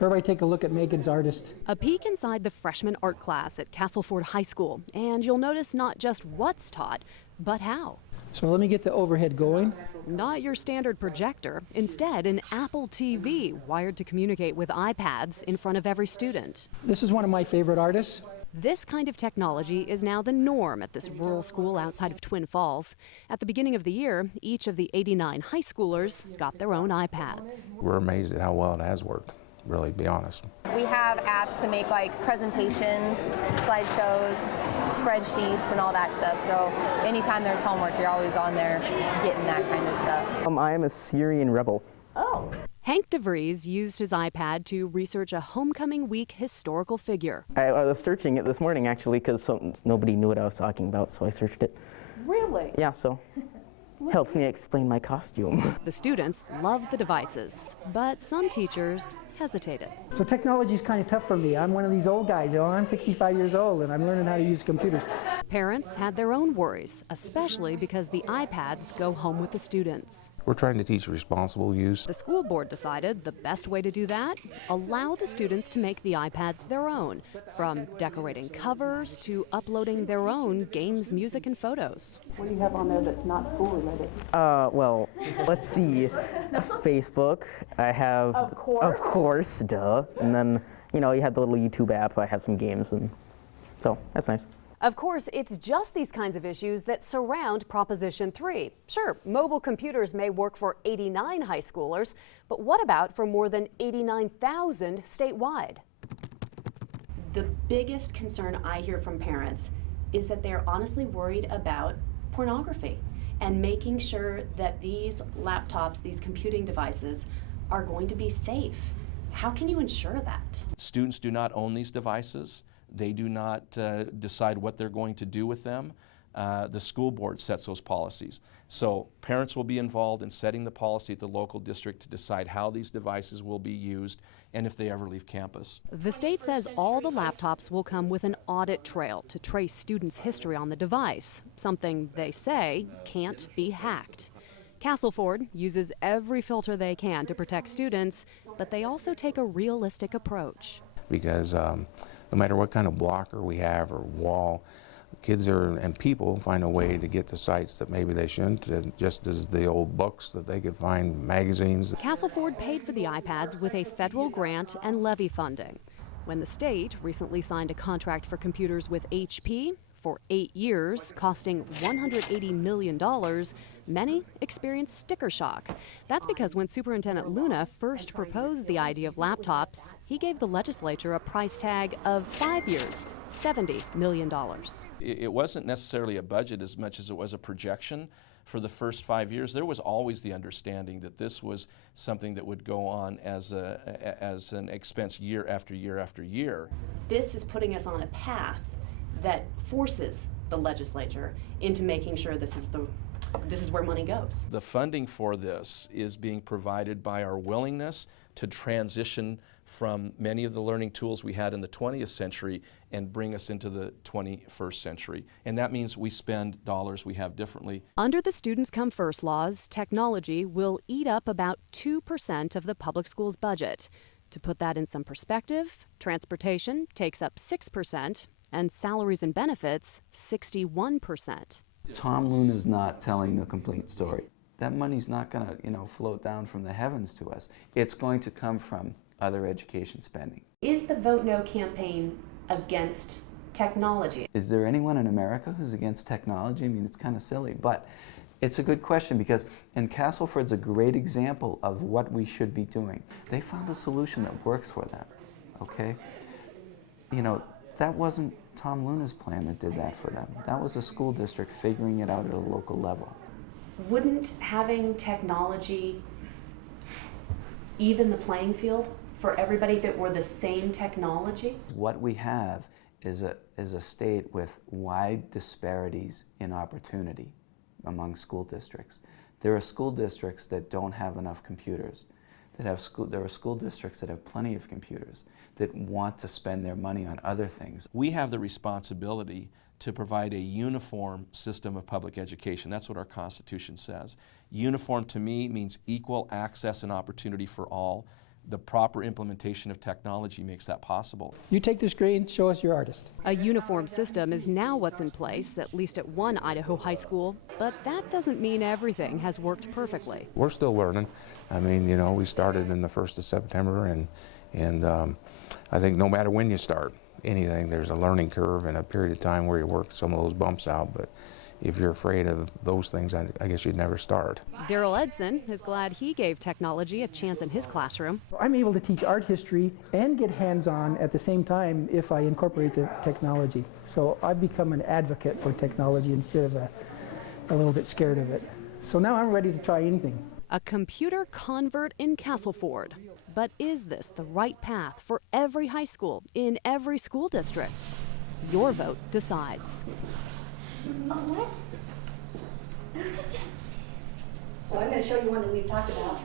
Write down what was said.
Everybody take a look at Megan's artist. A peek inside the freshman art class at Castleford High School, and you'll notice not just what's taught, but how. So let me get the overhead going. Not your standard projector, instead an Apple TV wired to communicate with iPads in front of every student. This is one of my favorite artists. This kind of technology is now the norm at this rural school outside of Twin Falls. At the beginning of the year, each of the 89 high schoolers got their own iPads. We're amazed at how well it has worked, really, to be honest. We have apps to make like presentations, slideshows, spreadsheets, and all that stuff. So anytime there's homework, you're always on there getting that kind of stuff. I am a Syrian rebel. Oh. Hank DeVries used his iPad to research a homecoming week historical figure. I was searching it this morning actually because nobody knew what I was talking about, so I searched it. Really? Yeah, so helps me explain my costume. The students loved the devices, but some teachers hesitated. So technology is kind of tough for me. I'm one of these old guys. I'm 65 years old and I'm learning how to use computers. Parents had their own worries, especially because the iPads go home with the students. We're trying to teach responsible use. The school board decided the best way to do that, allow the students to make the iPads their own, from decorating covers to uploading their own games, music, and photos. What do you have on there that's not school related? Well, let's see. Facebook, I have... Of course, duh. And then, you have the little YouTube app. I have some games, and so that's nice. Of course, it's just these kinds of issues that surround Proposition 3. Sure, mobile computers may work for 89 high schoolers, but what about for more than 89,000 statewide? The biggest concern I hear from parents is that they're honestly worried about pornography and making sure that these laptops, these computing devices, are going to be safe. How can you ensure that? Students do not own these devices. They do not decide what they're going to do with them. The school board sets those policies. So parents will be involved in setting the policy at the local district to decide how these devices will be used and if they ever leave campus. The state says all the laptops will come with an audit trail to trace students' history on the device, something they say can't be hacked. Castleford uses every filter they can to protect students, but they also take a realistic approach. Because no matter what kind of blocker we have or wall, kids and people find a way to get to sites that maybe they shouldn't, just as the old books that they could find, magazines. Castleford paid for the iPads with a federal grant and levy funding. When the state recently signed a contract for computers with HP for 8 years, costing $180 million, many experienced sticker shock. That's because when Superintendent Luna first proposed the idea of laptops, he gave the legislature a price tag of 5 years, $70 million. It wasn't necessarily a budget as much as it was a projection. For the first 5 years, there was always the understanding that this was something that would go on as an expense year after year after year. This is putting us on a path that forces the legislature into making sure this is where money goes. The funding for this is being provided by our willingness to transition from many of the learning tools we had in the 20th century and bring us into the 21st century. And that means we spend dollars we have differently. Under the Students Come First laws, technology will eat up about 2% of the public schools budget. To put that in some perspective, transportation takes up 6%, and salaries and benefits 61%. Tom Luna's not telling the complete story. That money's not going to, float down from the heavens to us. It's going to come from other education spending. Is the Vote No campaign against technology? Is there anyone in America who's against technology? I mean, it's kind of silly, but it's a good question because, and Castleford's a great example of what we should be doing. They found a solution that works for them, okay? That wasn't Tom Luna's plan that did that for them. That was a school district figuring it out at a local level. Wouldn't having technology even the playing field for everybody if it were the same technology? What we have is a state with wide disparities in opportunity among school districts. There are school districts that don't have enough computers. There are school districts that have plenty of computers that want to spend their money on other things. We have the responsibility to provide a uniform system of public education. That's what our Constitution says. Uniform to me means equal access and opportunity for all. the proper implementation of technology makes that possible. You take the screen, show us your artist. A uniform system is now what's in place, at least at one Idaho high school, but that doesn't mean everything has worked perfectly. We're still learning. I mean, you know, we started in the 1st of September, and I think no matter when you start anything, there's a learning curve and a period of time where you work some of those bumps out. But if you're afraid of those things, I guess you'd never start. Daryl Edson is glad he gave technology a chance in his classroom. I'm able to teach art history and get hands-on at the same time if I incorporate the technology. So I've become an advocate for technology instead of a little bit scared of it. So now I'm ready to try anything. A computer convert in Castleford. But is this the right path for every high school in every school district? Your vote decides. So I'm going to show you one that we've talked about.